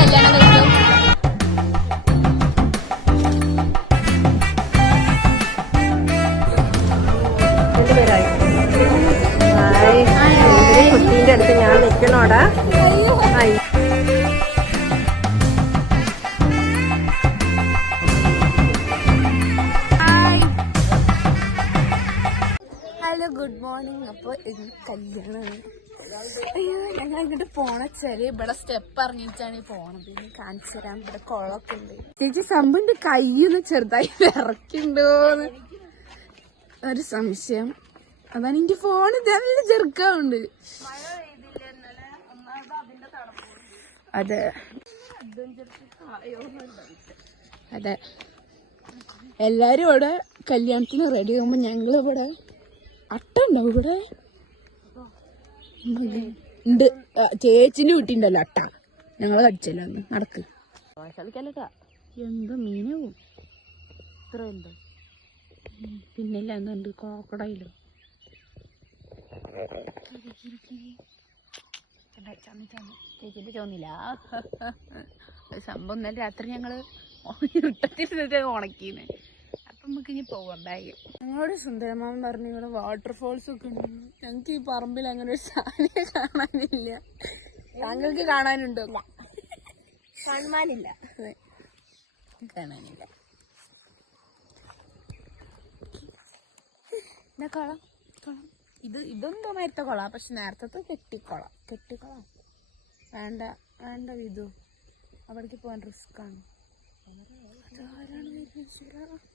കല്യാണം കഴിക്കും. കുട്ടീന്റെ അടുത്ത് ഞാൻ നിക്കണോടാ. Hello, good morning. അപ്പോൾ ഇന്ന് കല്യാണമാണ്. അയ്യോ, ഞങ്ങൾ ഇങ്ങോട്ട് പോണച്ചാല് ഇവിടെ സ്റ്റെപ്പ് ഇറങ്ങിയിട്ടാണ് പോണത്. ഇനി കാണിച്ചു തരാം. ഇവിടെ കുളമൊക്കെ ഉണ്ട്. ചേച്ചി സംഭവന്റെ കയ്യൊന്ന് ചെറുതായി വിറക്കുണ്ടോന്ന് ഒരു സംശയം. അതാണ് എന്റെ ഫോൺ നല്ല ചെറുക്കാവുണ്ട്. അതെ അതെ, എല്ലാരും ഇവിടെ കല്യാണത്തിന് റെഡി ആകുമ്പോ ഞങ്ങൾ ഇവിടെ അട്ടുണ്ടാവും. ഇവിടെ ഉണ്ട്. ചേച്ചിന്റെ വീട്ടിണ്ടല്ലോ അട്ട, ഞങ്ങള് കടിച്ചല്ലോ അന്ന്. നടക്ക് എന്താ മീനാവും ഇത്ര എന്താ. പിന്നെല്ല എന്തുണ്ട് കോക്കടയിലോ ചേച്ചിന്റെ ചോന്നില്ല സംഭവം. ഇന്നലെ രാത്രി ഞങ്ങള് ഇട്ടത്തിരുന്നിട്ട് ഉണക്കീന്ന്. അപ്പൊ നമുക്ക് ഇനി പോവാം ബാഗ്. ഞങ്ങളോട് സുന്ദരമാമൻ പറഞ്ഞു ഇവിടെ വാട്ടർഫോൾസ് ഒക്കെ ഉണ്ട്. ഞങ്ങക്ക് ഈ പറമ്പിൽ അങ്ങനെ ഒരു സാധനം കാണാനില്ല. താങ്കൾക്ക് കാണാനുണ്ടോ? കാണാനില്ല, കാണാനില്ല. കുളം കുളം ഇതൊന്നും നേരത്തെ കുള, പക്ഷെ നേരത്തെ കെട്ടിക്കുളം വേണ്ട വേണ്ട. വിധു അവിടേക്ക് പോകാൻ റിസ്ക് ആണ്. അതാരാണ് വരുന്നത്?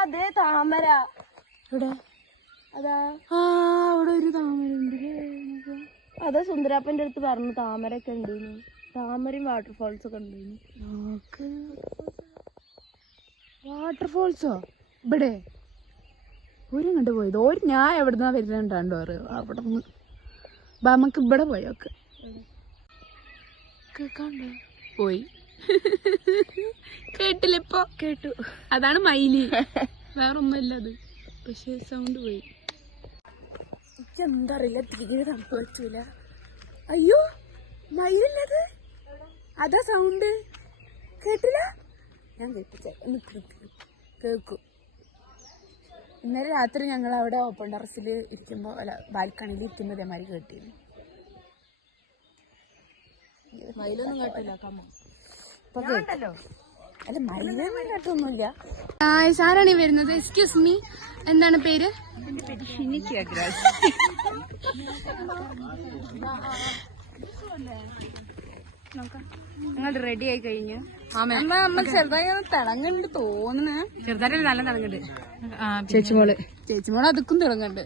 അതെ താമര. ഇവിടെ അതാ അവിടെ ഒരു താമര ഉണ്ട്. അതാ സുന്ദരാപ്പന്റെ അടുത്ത് പറഞ്ഞു താമരൊക്കെ ഉണ്ടെന്ന്. താമരയും വാട്ടർഫോൾസ് ഒക്കെ ഉണ്ടെന്ന്. വാട്ടർഫോൾസോ ഇവിടെ ഒരു കണ്ടു പോയത്. ഒരു ഞാൻ എവിടുന്നാ വരുന്നുണ്ടാണ്ടോ അവിടെ നിന്ന്. നമുക്ക് ഇവിടെ പോയൊക്കെ കേൾക്കാണ്ട് പോയി. കേട്ടില്ല ഇപ്പൊ? കേട്ടു. അതാണ് മയില്, വേറൊന്നുമില്ല അത്. പക്ഷെ സൗണ്ട് പോയി. എന്താ അറിയില്ല, തീരെ തണുപ്പ് പറ്റൂല. അയ്യോ, മയിലല്ലത്. അതാ സൗണ്ട്. കേട്ടില്ല? ഞാൻ കേൾക്കും. ഇന്നലെ രാത്രി ഞങ്ങൾ അവിടെ ഓപ്പൺ ടെറസിൽ ഇരിക്കുമ്പോ, അല്ല ബാൽക്കണിയിൽ ഇരിക്കുമ്പോ ഇതേമാതിരി കേട്ടിരുന്നു. മയിലൊന്നും കേട്ടില്ല. അല്ല മയിലൊന്നും കേട്ടൊന്നുമില്ല. ആരാണ് വരുന്നത്? എക്സ്ക്യൂസ് മീ, എന്താണ് പേര്? ഞങ്ങൾ റെഡി ആയി കഴിഞ്ഞു. അമ്മ ചെറുതായി തിളങ്ങുന്നുണ്ട് തോന്നുന്നു. ചെറുതായിട്ട് നല്ല തിളങ്ങുന്നുണ്ട്. ചേച്ചിമോള് അതുക്കും തിളങ്ങുന്നുണ്ട്.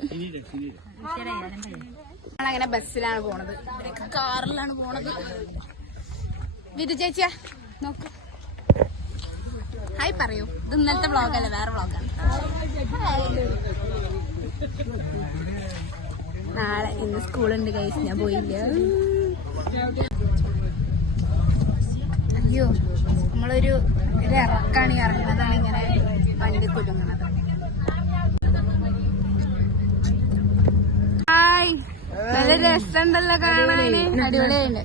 ഞങ്ങളങ്ങനെ ബസ്സിലാണ് പോണത്, കാറിലാണ് പോണത്. വിധു ചേച്ചിയാ നോക്ക്, ഹായ് പറയൂ. ഇത് ഇന്നലത്തെ വ്ളോഗല്ല, വേറെ വ്ളോഗാണ്. നാളെ ഇന്ന് സ്കൂളുണ്ട് ഗൈസ്, ഞാൻ പോയില്ല. അയ്യോ, നമ്മളൊരു ഇറക്കാണ് ഇറങ്ങുന്നതാണ് ഇങ്ങനെ വണ്ടി കുലുങ്ങുന്നത്. ഹായ്, നല്ല രസമുണ്ടല്ലോ കാണാന്, അടിപൊളിയുണ്ട്.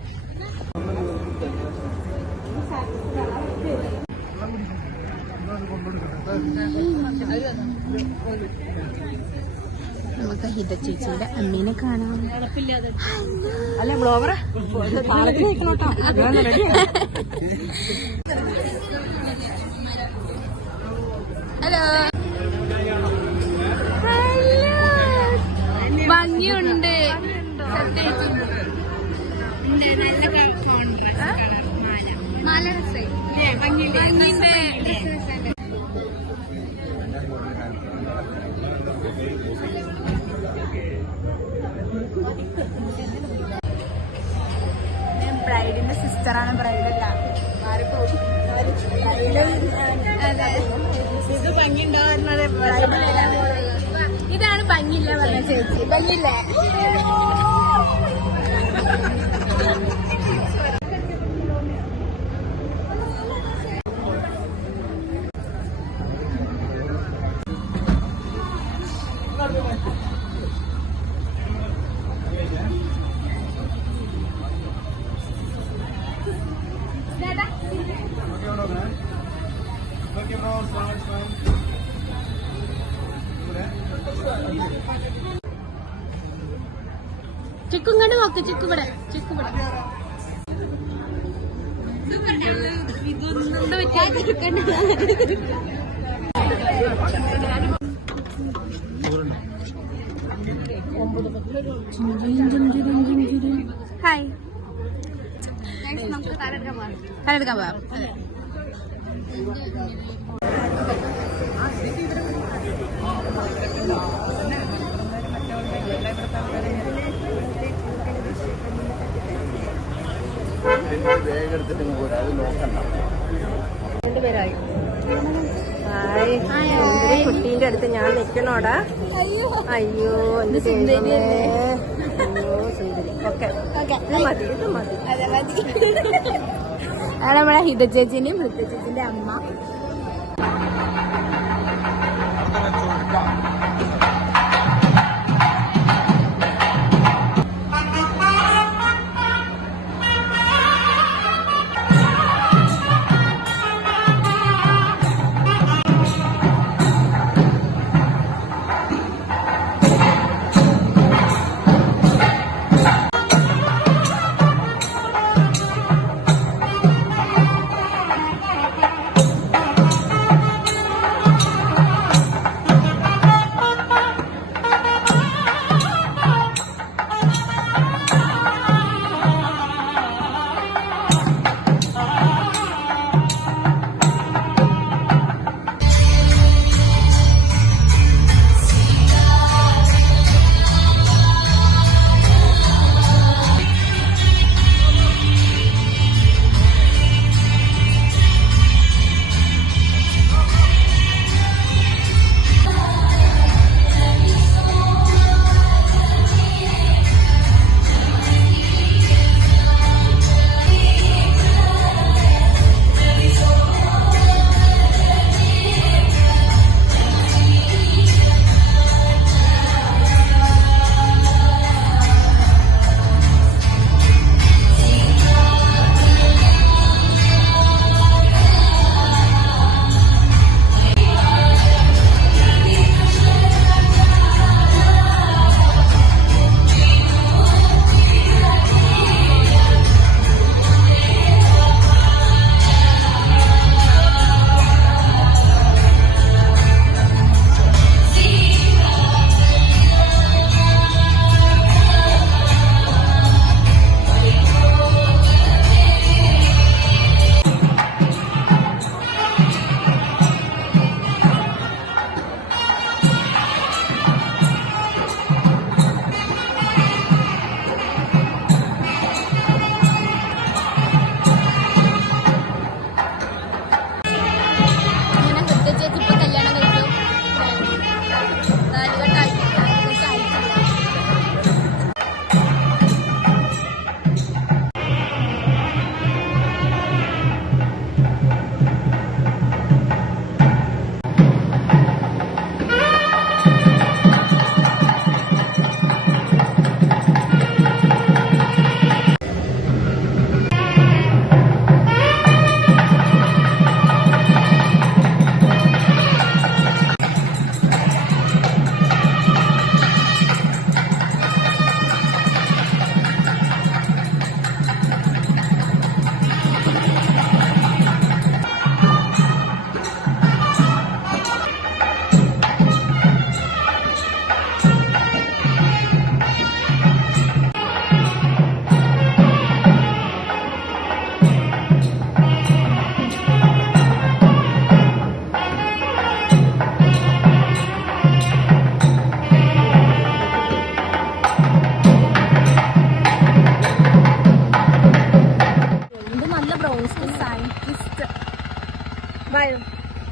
നമുക്ക് ഹിത ചേച്ചിയുടെ അമ്മീനെ കാണാം. അല്ല ബ്ലോഗറെ ഹലോ, ഭംഗിയുണ്ട് നല്ല മാല ഭംഗിയുണ്ട്. ബ്രൈഡിന്റെ സിസ്റ്ററാണ്, ബ്രൈഡല്ല. ഇത് ഭംഗിയുണ്ടാവുന്നത് ഇതാണ് ഭംഗിയില്ല പറഞ്ഞ ചേച്ചി. ഭംഗിയില്ലേ? ചിക്കു ഇങ്ങോട്ട് നോക്ക്. ചിക്കു ഇവിടെ. ഹായ്, നമുക്ക് തലെടുക്കാൻ പോവാം. രണ്ടുപേരായി. കുട്ടീന്റെ അടുത്ത് ഞാൻ നിക്കണോടാ. അയ്യോ എന്റെ ദൈവമേ. അയ്യോ സുന്ദരി. ഓക്കെ ഇത് മതി. നമ്മളെ ഹിത ചേച്ചിന്റെയും വൃത്ത ചേച്ചിന്റെ അമ്മ.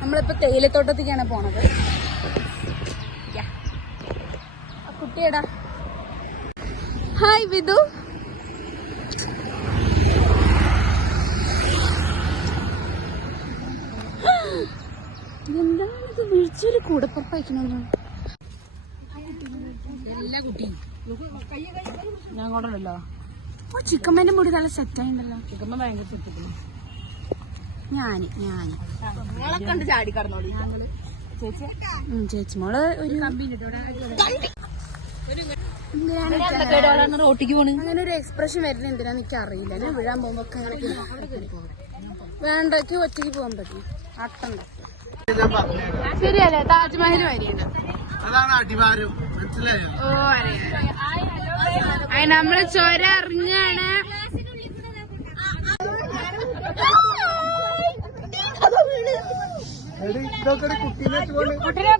നമ്മളിപ്പോ തേയിലത്തോട്ടത്തേക്കാണ് പോണത്. കുട്ടിയടാ. ഹായ് വിധു. എന്താണിത് വിളിച്ചൊരു കൂടപ്പുറപ്പയക്കണമെന്ന്? എല്ലാ കുട്ടിയും ഞാൻ കൊണ്ടല്ലോ. ഓ ചിക്കമ്മേന്റെ മുടി നല്ല സെറ്റായിണ്ടല്ലോ. ചിക്കമ്മ ഭയങ്കര സെറ്റ്. ഞാന് ചാടി കടന്നോളി. ചേച്ചി മോള് ഒരു റോട്ടിക്ക് പോണ് അങ്ങനെ ഒരു എക്സ്പ്രഷൻ വരുന്നത് എന്തിനാന്ന് എനിക്ക് അറിയില്ല. ഞാൻ വീഴാൻ പോകുമ്പോ അങ്ങനെ വേണ്ടക്ക് ഒറ്റയ്ക്ക് പോകാൻ പറ്റും. അട്ടണ്ട ശരിയല്ലേ? താജ്മഹൽ വരെയാണ്. ഓ അറിയാം. നമ്മള് ചോര അറിഞ്ഞാണ്. കുട്ടിനെ